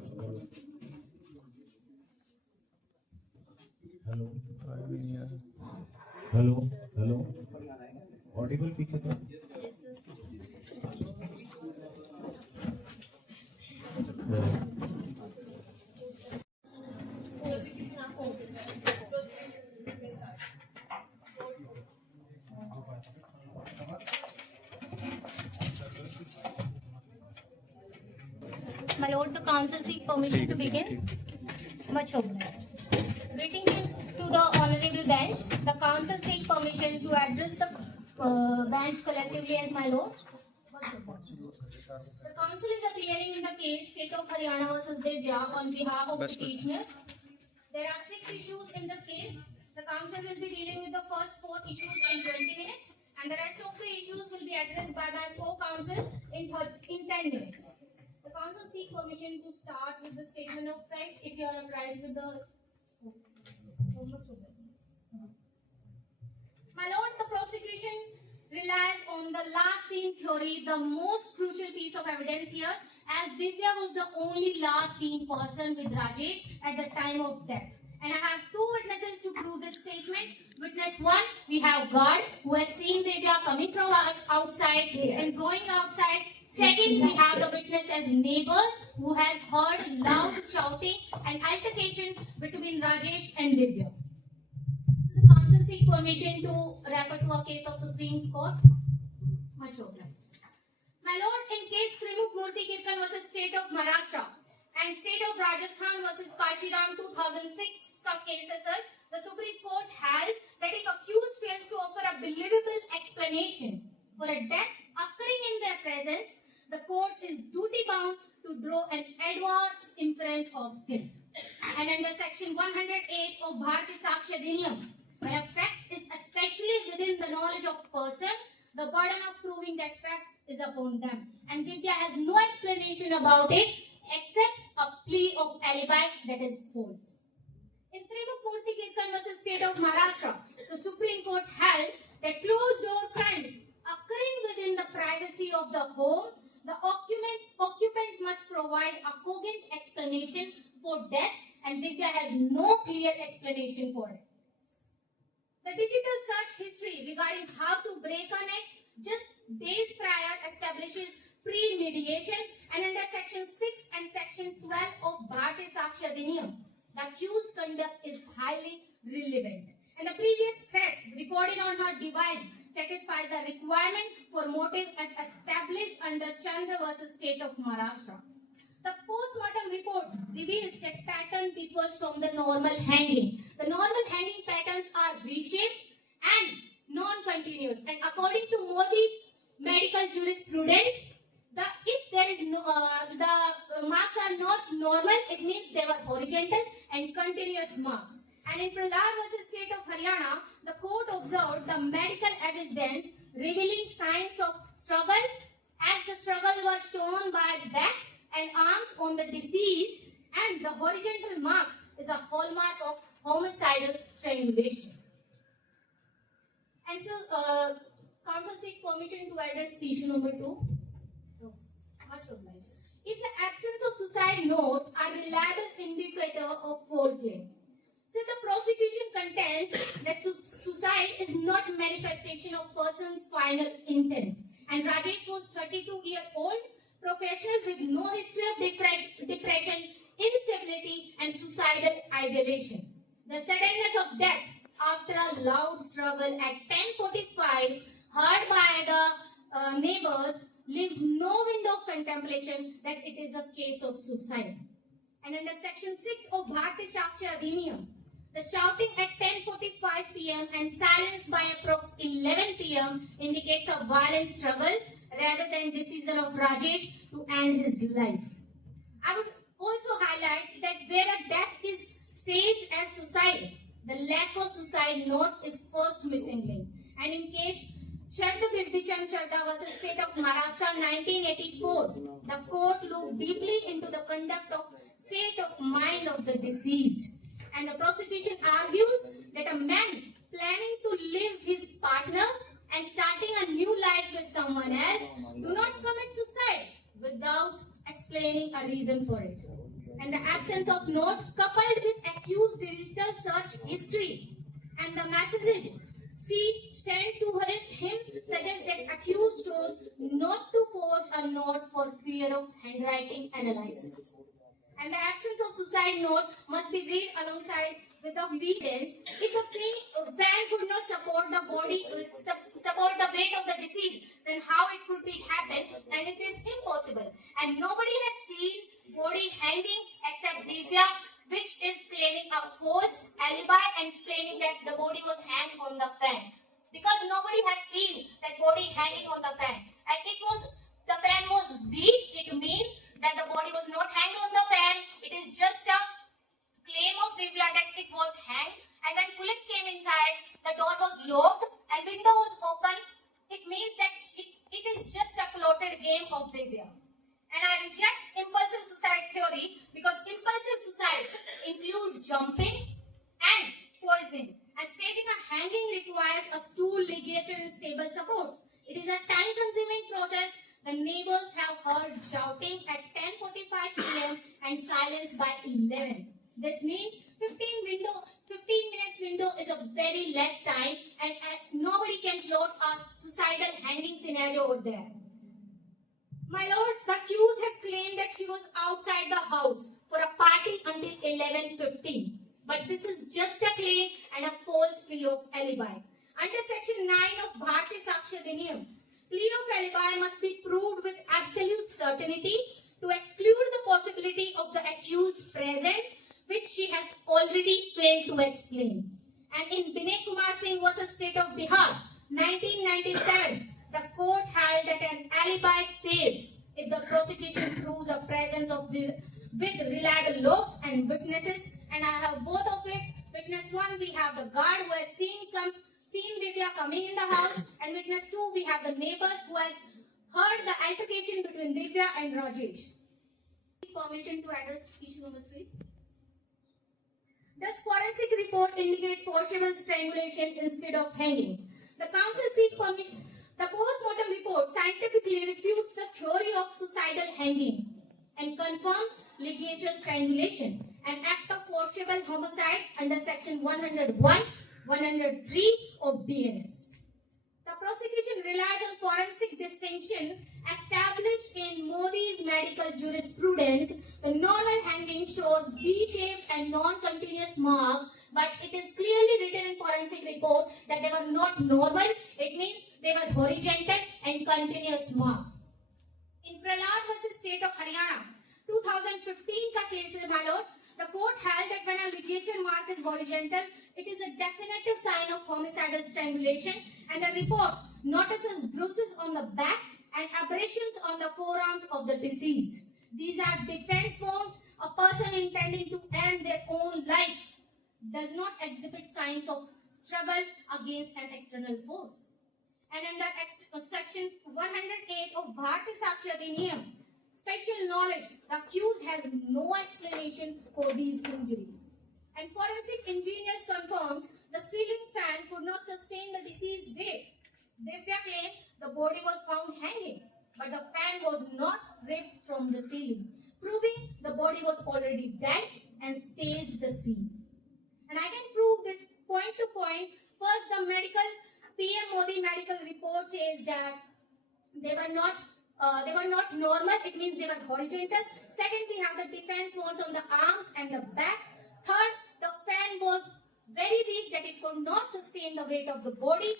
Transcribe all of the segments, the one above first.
Hello. Hello. Hello. Audible picture? My lord, the council seek permission to begin. Much obliged. Greetings to the honorable bench. The council seek permission to address the bench collectively as my lord. The council is appearing in the case State of Haryana versus Divya on behalf of petitioner. There are 6 issues in the case. The council will be dealing with the first 4 issues in 20 minutes, and the rest of the issues will be addressed by my co-counsel in 10 minutes. The council seeks permission to start with the statement of facts if you are apprised with the. My lord, the prosecution relies on the last seen theory, the most crucial piece of evidence here, as Divya was the only last seen person with Rajesh at the time of death. And I have 2 witnesses to prove this statement. Witness 1, we have guard who has seen Divya coming from outside and going outside. Second, we have the witness as neighbors who has heard loud shouting and altercation between Rajesh and Divya. So the council seeks permission to refer to a case of Supreme Court. Much obliged. My lord, in case Trimukh Murthy Kirkan versus State of Maharashtra and State of Rajasthan versus Kashiram 2006 cases, the Supreme Court held that if accused fails to offer a believable explanation for a death occurring in their presence, the court is duty bound to draw an adverse inference of guilt. And under section 108 of Bharatiya Sakshya Adhiniyam, where a fact is especially within the knowledge of person, the burden of proving that fact is upon them. And Divya has no explanation about it except a plea of alibi that is false. In Trimukh Murthy Kirkan versus State of Maharashtra, the Supreme Court held that closed door crimes occurring within the privacy of the home, the occupant must provide a cogent explanation for death, and Divya has no clear explanation for it. The digital search history regarding how to break a neck just days prior establishes pre-mediation, and under section 6 and section 12 of Bharatiya Sakshya Adhiniyam, the accused's conduct is highly relevant. And the previous threats recorded on her device satisfies the requirement for motive as established under Chandra versus State of Maharashtra. The post-mortem report reveals that pattern differs from the normal hanging. The normal hanging patterns are V-shaped and non-continuous. And according to Modi medical jurisprudence, if there is no, the marks are not normal, it means they were horizontal and continuous marks. And in Prahlad versus State of Haryana, the court observed the medical evidence revealing signs of struggle, as the struggle was shown by back and arms on the deceased, and the horizontal marks is a hallmark of homicidal strangulation. And so, council seeks permission to address issue number 2. Much obliged. If the absence of suicide note are reliable indicator of foul play. So the prosecution contends that suicide is not manifestation of person's final intent. And Rajesh was 32-year-old, professional with no history of depression, instability, and suicidal ideation. The suddenness of death after a loud struggle at 10:45, heard by the neighbors, leaves no window of contemplation that it is a case of suicide. And under section 6 of Bharatiya Sakshya Adhiniyam, the shouting at 10:45 p.m. and silence by approx 11 p.m. indicates a violent struggle rather than decision of Rajesh to end his life. I would also highlight that where a death is staged as suicide, the lack of suicide note is first missing link. And in case Sharda Birdichan Sharda versus State of Maharashtra 1984, the court looked deeply into the conduct of state of mind of the deceased. And the prosecution argues that a man planning to leave his partner and starting a new life with someone else do not commit suicide without explaining a reason for it. and the absence of note coupled with accused digital search history and the message she sent to him suggests that accused chose not to forge a note for fear of handwriting analysis. And the absence of suicide note must be read alongside with the evidence. If a fan could not support the body, support the weight of the deceased, then how it could be happen? And it is impossible. And nobody has seen body hanging except Divya, which is claiming a false alibi and claiming that the body was hanged on the fan. Because nobody has seen that body hanging on the fan. And the fan was weak, it means that the body was not hanged on the fan. It is just a claim of Divya that it was hanged. And when police came inside, the door was locked and window was open. It means that it is just a plotted game of Divya. And I reject impulsive suicide theory because impulsive suicides include jumping and poisoning. And staging a hanging requires a stool, ligature and stable support. It is a time-consuming process. The neighbors have heard shouting at 10:45 p.m. and silence by 11. This means 15 minutes window is a very less time and nobody can plot a suicidal hanging scenario over there. My lord, the accused has claimed that she was outside the house for a party until 11:15. But this is just a claim and a false plea of alibi. Under section 9 of Bharatiya Sakshya Adhiniyam, plea of alibi must be proved with absolute certainty to exclude the possibility of the accused's presence, which she has already failed to explain. And in Binay Kumar Singh versus State of Bihar, 1997, the court held that an alibi fails if the prosecution proves a presence of with reliable logs and witnesses. And I have both of it. Witness 1, we have the guard who has seen Divya coming in the house, and witness 2, we have the neighbors who has heard the altercation between Divya and Rajesh. Permission to address issue number 3. Does forensic report indicate forcible strangulation instead of hanging? The counsel seeks permission. The post-mortem report scientifically refutes the theory of suicidal hanging and confirms ligature strangulation, an act of forcible homicide under section 101, 103 of BNS. The prosecution relies on forensic distinction established in Modi's medical jurisprudence. The normal hanging shows V-shaped and non-continuous marks, but it is clearly written in forensic report that they were not normal. It means they were horizontal and continuous marks. In Prahlad versus State of Haryana, 2015 ka case is, my lord, the court held that when a ligature mark is horizontal, it is a definitive sign of homicidal strangulation, and the report notices bruises on the back and abrasions on the forearms of the deceased. These are defense wounds. A person intending to end their own life does not exhibit signs of struggle against an external force. And under section 108 of Bharatiya Sakshya Adhiniyam, special knowledge, the accused has no explanation for these injuries. And forensic engineers confirms the ceiling fan could not sustain the deceased weight. Divya claimed the body was found hanging, but the fan was not ripped from the ceiling, proving the body was already dead and staged the scene. And I can prove this point to point. First, the PM Modi medical report says that they were not normal. It means they were horizontal. Second, we have the defense wounds on the arms and the back. Third, the fan was very weak that it could not sustain the weight of the body.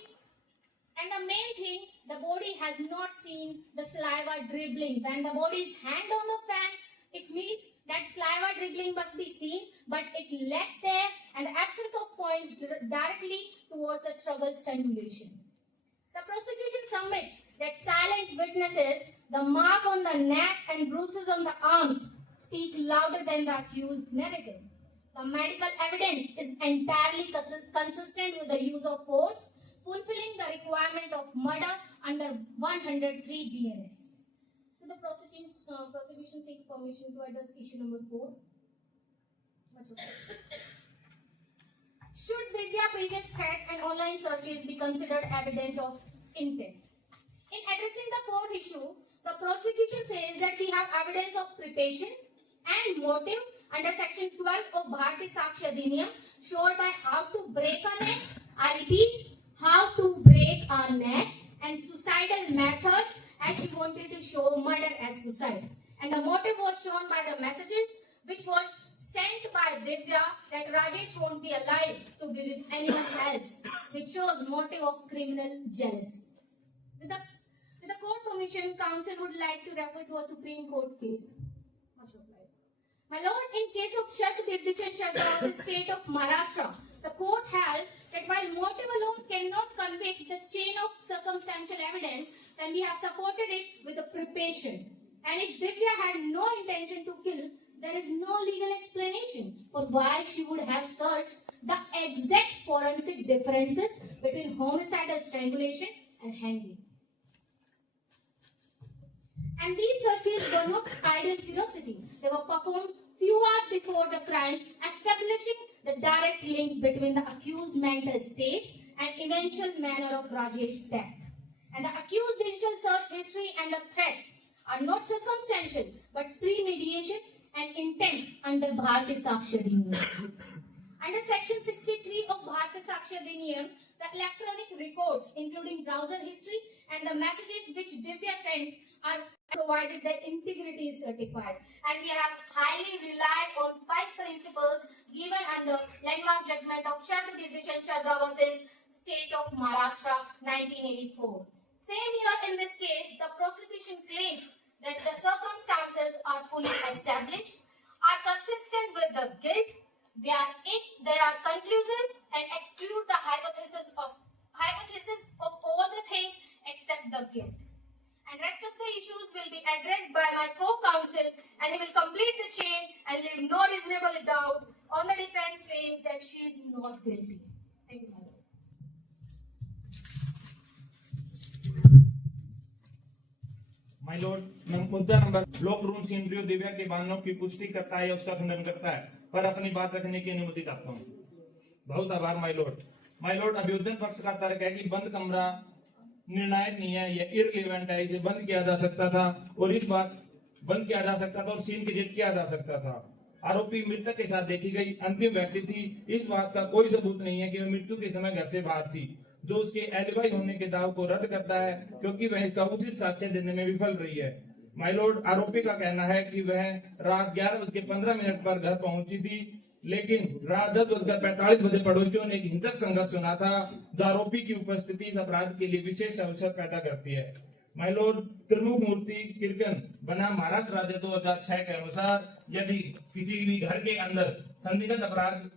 And the main thing, the body has not seen the saliva dribbling. When the body is hand on the fan, it means that saliva dribbling must be seen, but it lacks there, and the absence of points directly towards the struggle strangulation. The prosecution submits that silent witnesses, the mark on the neck and bruises on the arms, speak louder than the accused narrative. The medical evidence is entirely consistent with the use of force, fulfilling the requirement of murder under 103 BNS. So the prosecution seeks permission to address issue number 4. Should Divya previous threats and online searches be considered evidence of intent? In addressing the fourth issue, the prosecution says that we have evidence of preparation and and motive under section 12 of Bharatiya Sakshi Adhiniyam showed by how to break a neck. I repeat, how to break a neck, and suicidal methods, as she wanted to show murder as suicide. And the motive was shown by the messages which was sent by Divya that Rajesh won't be alive to be with anyone else, which shows motive of criminal jealousy. With the court permission, counsel would like to refer to a Supreme Court case. My lord, in case of Shat Biblichan Shadras, state of Maharashtra, the court held that while motive alone cannot convict the chain of circumstantial evidence, then we have supported it with a preparation. And if Divya had no intention to kill, there is no legal explanation for why she would have searched the exact forensic differences between homicidal strangulation and hanging. And these searches were not idle curiosity. They were performed few hours before the crime, establishing the direct link between the accused's mental state and eventual manner of Rajesh's death. And the accused's digital search history and the threats are not circumstantial, but premeditation and intent under Bharatiya Sakshi Adhiniyam. Under section 63 of Bharatiya Sakshi Adhiniyam, the electronic records, including browser history and the messages which Divya sent, are provided that integrity is certified. And we have highly relied on 5 principles given under landmark judgment of Shat Biblichan Shadra versus State of Maharashtra 1984. Same year in this case, the prosecution claims that the circumstances are fully established, are consistent with the guilt, they are conclusive and exclude the hypothesis of all the things except the guilt. And rest of the issues will be addressed by my co-counsel, and he will complete the chain and leave no reasonable doubt on the defense claims that she is not guilty. Thank you, my lord. My lord, मुद्दा number block room scene review Divya के बयानों की पुष्टि करता है या उसका खंडन करता है, पर अपनी बात रखने की अनुमति चाहता हूँ। बहुत आभार माय लॉर्ड। माय लॉर्ड, अभियोजन पक्ष का तर्क है कि बंद कमरा निर्णायक नहीं है, यह इररिलेवेंट है, इसे बंद किया जा सकता था और इस बात बंद किया जा सकता था और सीन क्रिएट किया जा सकता था। आरोपी मृतक के साथ देखी गई अंतिम व्यक्ति थी, इस बात का कोई सबूत नहीं है कि वह मृत्यु के समय घर से बाहर थी, जो उसके एलिबाई होने के दाव को रद्द करता है, क्योंकि वह इसका उचित साक्ष्य देने में विफल रही है। माय लॉर्ड, आरोपी का कहना है कि वह रात 11:15 पर घर पहुंची थी, लेकिन रात 10:45 बजे पड़ोसियों ने एक हिंसक संघर्ष सुना था, जो आरोपी की उपस्थिति इस अपराध के लिए विशेष अवसर पैदा करती है। माय लॉर्ड, त्रिमुख मूर्ति कीर्तन बनाम महाराष्ट्र राज्य 2006 के अनुसार यदि किसी भी घर के अंदर संदिग्ध अपराध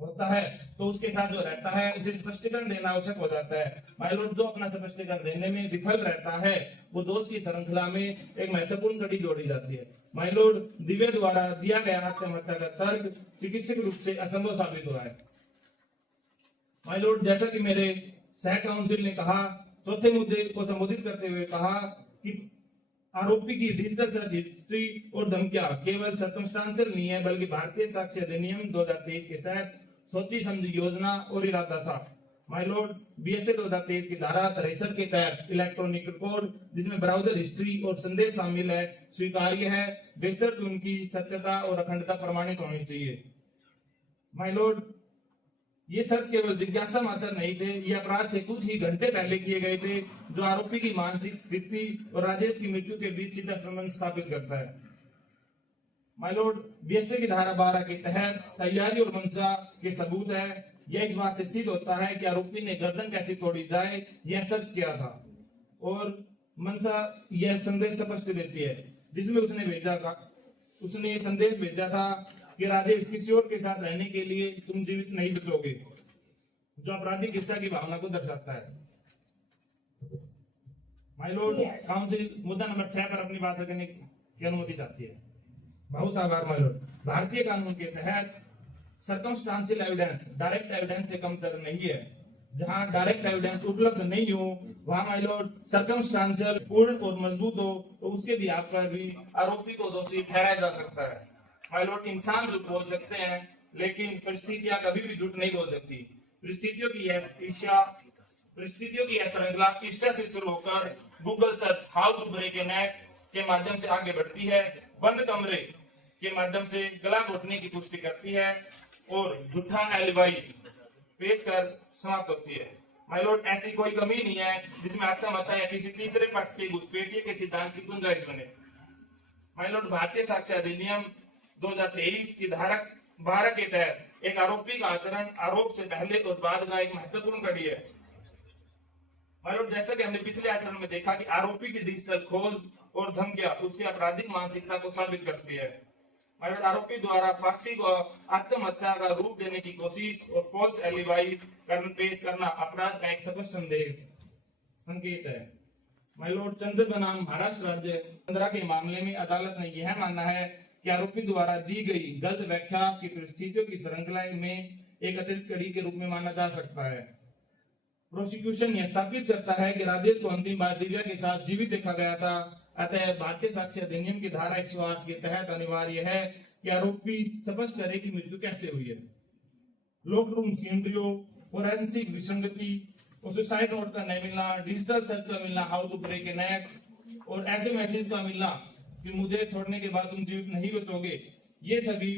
होता है तो उसके साथ जो रहता है उसे स्पष्टीकरण देना आवश्यक हो जाता है। माय लॉर्ड, जो अपना स्पष्टीकरण देने में विफल रहता है वो दोष की श्रृंखला में एक महत्वपूर्ण कड़ी जोड़ी जाती है। माय लॉर्ड, दिव्या द्वारा दिया गया आत्महत्या का तर्क चिकित्सक रूप से असंभव साबित हुआ है। माय लॉर्ड, जैसा कि मेरे सह काउंसिल ने कहा, चौथे मुद्दे को संबोधित करते हुए कहा कि आरोपी की डिजिटल सर्च हिस्ट्री और धमकियां केवल सर्कमस्टांशियल नहीं है, बल्कि भारतीय साक्ष्य अधिनियम 2023 के तहत सोची समझी योजना और इरादा था। माय लॉर्ड, बीएसए 2023 की धारा 63 के तहत इलेक्ट्रॉनिक रिकॉर्ड जिसमें ब्राउजर हिस्ट्री और संदेश शामिल है स्वीकार्य है, बेशर्त उनकी सत्यता और अखंडता प्रमाणित होनी चाहिए। माय लॉर्ड, ये शर्त केवल जिज्ञासा मात्र नहीं थे, ये अपराध से कुछ ही घंटे पहले किए गए थे, जो आरोपी की मानसिक स्थिति और राजेश की मृत्यु के बीच सीधा संबंध स्थापित करता है। माय लॉर्ड, बीएसए की धारा 12 के तहत तैयारी और मंशा के सबूत है। यह इस बात से सिद्ध होता है कि आरोपी ने गर्दन कैसे तोड़ी जाए यह सर्च किया था, और मंशा यह संदेश स्पष्ट देती है जिसमें उसने संदेश भेजा था कि राजेश किसी और के साथ रहने के लिए तुम जीवित नहीं बचोगे, जो आपराधिक हिंसा की भावना को दर्शाता है। माय लॉर्ड, काउंसिल मुद्दा नंबर 6 पर अपनी बात रखने की अनुमति चाहती है। बहुत आभार माय लॉर्ड। भारतीय कानून के तहत सर्कमस्टांशियल एविडेंस डायरेक्ट एविडेंस से कमतर नहीं है। जहां डायरेक्ट एविडेंस उपलब्ध नहीं हो वहां माय लॉर्ड सर्कमस्टांशियल पूर्ण और मजबूत हो तो उसके भी आप पर भी आरोपी को दोषी ठहराया जा सकता है। माय लॉर्ड, इंसान झूठ बोल सकते हैं लेकिन परिस्थितियां कभी भी झूठ नहीं बोल सकती। परिस्थितियों की यह श्रृंखला ईर्ष्या से शुरू होकर Google search how to break a net के माध्यम से आगे बढ़ती है। बंद कमरे के माध्यम से गला घोटने की पुष्टि करती है और झूठा एलिबाई पेश कर समाप्त होती है। माय लॉर्ड, ऐसी कोई कमी नहीं है जिसमें आत्महत्या या किसी तीसरे पक्ष की घुसपैठिए के सिद्धांत की गुंजाइश बने। माय लॉर्ड, भारतीय साक्ष्य अधिनियम 2023 की धारा 12 के तहत एक आरोपी का आचरण आरोप से पहले और बाद का एक महत्वपूर्ण कड़ी है। माय लॉर्ड, जैसा कि हमने पिछले आचरण में देखा कि आरोपी की डिजिटल खोज और धमकियां उसकी आपराधिक मानसिकता को साबित करती है। माय लॉर्ड, आरोपी द्वारा फांसी को आत्महत्या का रूप देने की कोशिश और फॉल्स एलिबाई पेश करना अपराध का एक स्पष्ट संकेत है। माय लॉर्ड, चंद्र बनाम महाराष्ट्र राज्य 15 के मामले में अदालत ने यह माना है कि आरोपी द्वारा दी गई गलत व्याख्या की परिस्थितियों की श्रृंखला में एक अतिरिक्त कड़ी के रूप में माना जा सकता है। प्रोसिक्यूशन यह स्थापित करता है कि राजेश को अंतिम बार दिव्या के साथ जीवित देखा गया था, अतः भारतीय साक्ष्य अधिनियम की धारा 108 के तहत अनिवार्य है कि आरोपी स्पष्ट करे कि मृत्यु कैसे हुई है। लॉक रूम सिनेरियो, फोरेंसिक विसंगति और सुसाइड नोट का नहीं मिलना, डिजिटल सर्च का मिलना, हाउ टू ब्रेक ए नेक और ऐसे मैसेज का मिलना कि मुझे छोड़ने के बाद तुम जीवित नहीं बचोगे, ये सभी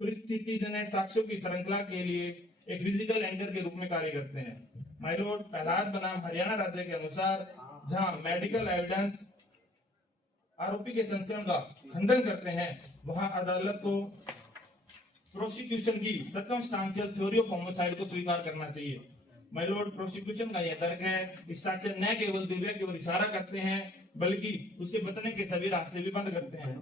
परिस्थितिजन्य साक्ष्यों की श्रृंखला के लिए एक फिजिकल एंकर के रूप में कार्य करते हैं। माय लॉर्ड, प्रहलाद बनाम हरियाणा राज्य के अनुसार जहां मेडिकल एविडेंस आरोपी के संस्करण का खंडन करते हैं, वहां अदालत को प्रोसिक्यूशन की सर्कमस्टांशियल थ्योरी ऑफ होमिसाइड को स्वीकार करना चाहिए। माय लॉर्ड, प्रोसिक्यूशन का यह तर्क है कि साक्ष्य न केवल दिव्या की ओर इशारा करते हैं बल्कि उसके बचने के सभी रास्ते भी बंद करते हैं।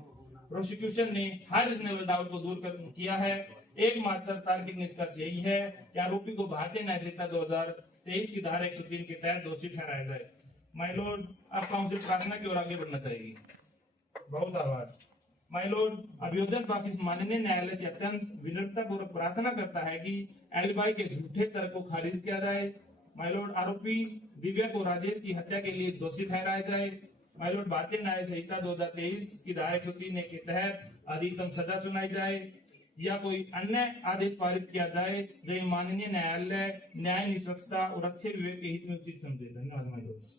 प्रोसिक्यूशन ने हर रीजनेबल डाउट को दूर किया है। एकमात्र तार्किक निष्कर्ष यही है कि आरोपी को भारतीय न्याय संहिता 2023 की धारा 103 के तहत दोषी ठहराया जाए। माय लॉर्ड, अब काउंसिल प्रार्थना की ओर आगे बढ़ना चाहिए। बहुत आभार। माय लॉर्ड, अभियोजन पक्ष इस माननीय न्यायालय से अत्यंत विनम्रता पूर्वक प्रार्थना करता है कि एलिबाई के झूठे तर्क को खारिज किया जाए। माय लॉर्ड, आरोपी दिव्या को राजेश की हत्या के लिए दोषी ठहराया जाए। माय लॉर्ड, भारतीय न्याय संहिता 2023 की धारा 103 के तहत अधिकतम सजा सुनाई जाए या कोई अन्य आदेश पारित किया जाए जो माननीय न्यायालय न्याय, निष्पक्षता और अच्छे विवेक के हित में उचित समझे। धन्यवाद माय लॉर्ड।